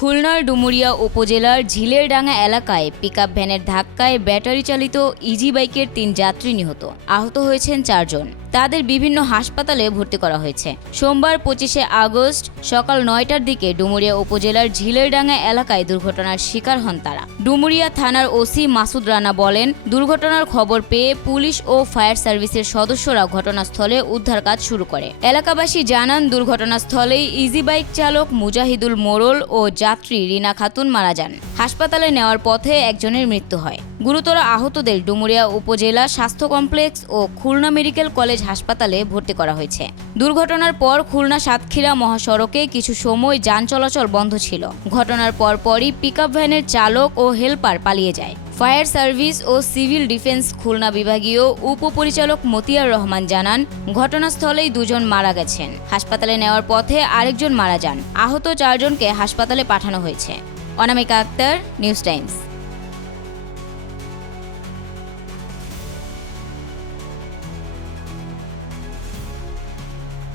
খুলনার ডুমুরিয়া উপজেলার ঝিলেরডাঙ্গা এলাকায় পিকআপ ভ্যানের ধাক্কায় ব্যাটারি চালিত ইজি বাইকের তিন যাত্রী নিহত। আহত হয়েছেন চারজন। তাদের বিভিন্ন হাসপাতালে ভর্তি করা হয়েছে। সোমবার পঁচিশে আগস্ট সকাল নয়টার দিকে ডুমুরিয়া উপজেলার ঝিলেরডাঙ্গা এলাকায় দুর্ঘটনার শিকার হন তারা। ডুমুরিয়া থানার ওসি মাসুদ রানা বলেন, দুর্ঘটনার খবর পেয়ে পুলিশ ও ফায়ার সার্ভিসের সদস্যরা ঘটনাস্থলে উদ্ধার কাজ শুরু করে। এলাকাবাসী জানান, দুর্ঘটনাস্থলেই ইজি বাইক চালক মুজাহিদুল মোরল ও যাত্রী রিনা খাতুন মারা যান। হাসপাতালে নেওয়ার পথে একজনের মৃত্যু হয়। গুরুতর আহতদের ডুমুরিয়া উপজেলা স্বাস্থ্য কমপ্লেক্স ও খুলনা মেডিকেল কলেজ হাসপাতালে ভর্তি করা হয়েছে। দুর্ঘটনার পর খুলনা সাতক্ষীরা মহাসড়কে কিছু সময় যান চলাচল বন্ধ ছিল। ঘটনার পর পরপরই পিকআপ ভ্যানের চালক ও হেলপার পালিয়ে যায়। ফায়ার সার্ভিস ও সিভিল ডিফেন্স খুলনা বিভাগীয় উপপরিচালক মতিয়ার রহমান জানান, ঘটনাস্থলেই দুজন মারা গেছেন। হাসপাতালে নেওয়ার পথে আরেকজন মারা যান। আহত চারজনকে হাসপাতালে পাঠানো হয়েছে। Anamika Akter, news times.